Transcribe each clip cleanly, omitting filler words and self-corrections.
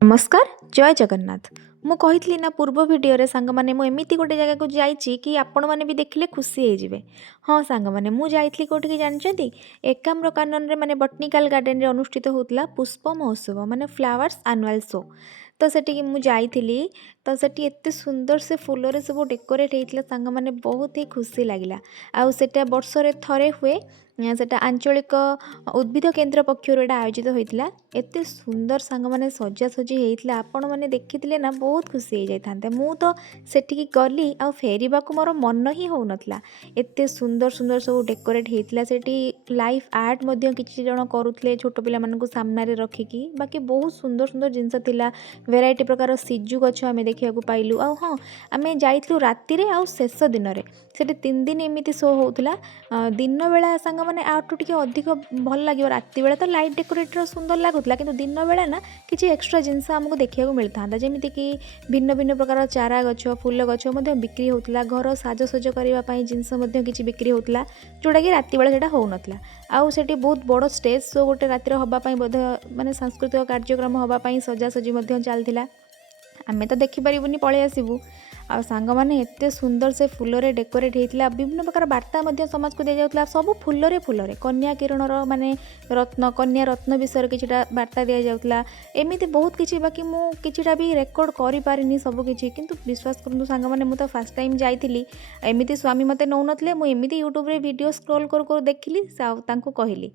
नमस्कार जय जगन्नाथ। मु कही ना पूर्व भिडियो सांग मैंने एमती गोटे जगह को जाइए कि आपण मैंने भी देखिले खुशी होजिबे। हाँ सांग मैंने मुझे जाइली कौटिकी जानते एकाम्र कानन माने बटनिकाल गार्डन रे अनुष्ठित होता पुष्प महोत्सव माने फ्लावर्स एनुअल शो। तो सेठी मुझे जाइली तो सेठी एते सुंदर से फूल सब डेकोरेट होता सांग मैंने बहुत ही खुशी लगिला। आउ सेटा वर्षरे थरे हुए सेटा आंचलिक उद्भिद केन्द्र पक्षर एटा आयोजित होता एते सुंदर सांग मैंने सजासजी होता आपण मैंने देखी ना बहुत खुशी हो जाते। मु तो सेठिकी गली आ फेरिबा को मोर मन ही हो नथला। एते सुंदर सुंदर सब डेकोरेट होता सेठी लाइफ आर्ट मध्य किछि जण करुथले छोट पिला मानकु सामने रे रखिकी बाकी बहुत सुंदर सुंदर जिनस थिला। वेराइटी प्रकार सिजु गछ आमे देखिया को पाइलु। आ हाँ आमे जाइतलु राति रे आ शेष दिन रे सेठी 3 दिन एमिति शो होउतला। दिन बेला सांग माने आटू टिके अधिक भल लागियो। राति बेला तो लाइट डेकोरेटर सुंदर लागुतला किंतु दिन बेला ना किछि एक्स्ट्रा जिनस हमको देखिया को मिलता जेमिति कि भिन्न भिन्न प्रकार चारा गछ फूल गछ मध्य बिक्री होउतला। घर साजसज करबा पई जिनस मध्य किछि बिक्री होउतला जोटा कि राति बेला सेटा हो नथला। आउ सेठी बहुत बड़ स्टेज शो गोटे रातिर हबा पई बोध माने सांस्कृतिक कार्यक्रम हबा पई सजासजी मध्य चलथिला। आमे तो देखि परिबुनी पळे आसीबु। आ सांग माने एते सुंदर से फूलरे डेकोरेट होता विभिन्न प्रकार वार्ता मध्य समाज को दि जाउतला। सब फूलरे फूलरे कन्या किरणर माने रत्न कन्या रत्न विषय किछिटा वार्ता दि जाउतला। एमिति बहुत किछि बाकी मु किछिटा भी रेकॉर्ड करि पारिनी सब किछि किंतु विश्वास करनु सांग माने मु तो फर्स्ट टाइम जाइतिली। एमिति स्वामी मते नौ नथले मु एमिति यूट्यूब रे वीडियो स्क्रॉल कर देखिली तांको कहली।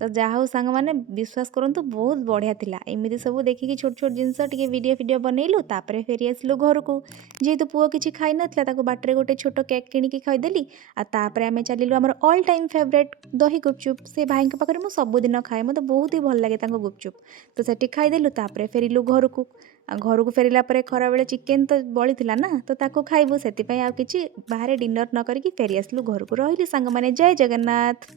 तो जहाँ सांग मैंने विश्वास करंतु बहुत बढ़िया थिला। एमिति सब देखिकी छोट छोट जिनस टिके वीडियो बनइलु तापरे फेरी आसिलु घर को। जेहेतु पुओ किछि खाई नथला ताको बाटरे गोटे छोट केक किनिकी खाइदेली। आ तापरे आमे चलिलु हमर ऑल टाइम फेवरेट दही गुपचुप। से भाई के पाखरे मु सब दिन खाए मते बहुत ही भल लागे तांको गुपचुप। तो सेठी खाइदेलु तापरे फेरिलु घर को। घर को फेरिला परे खरा बेले चिकेन तो बळी थिला ना तो ताको खाइबु सेति पई आ किछि बाहरे डिनर न करिकी फेरी आसिलु घर को। रहिली सांग माने जय जगन्नाथ।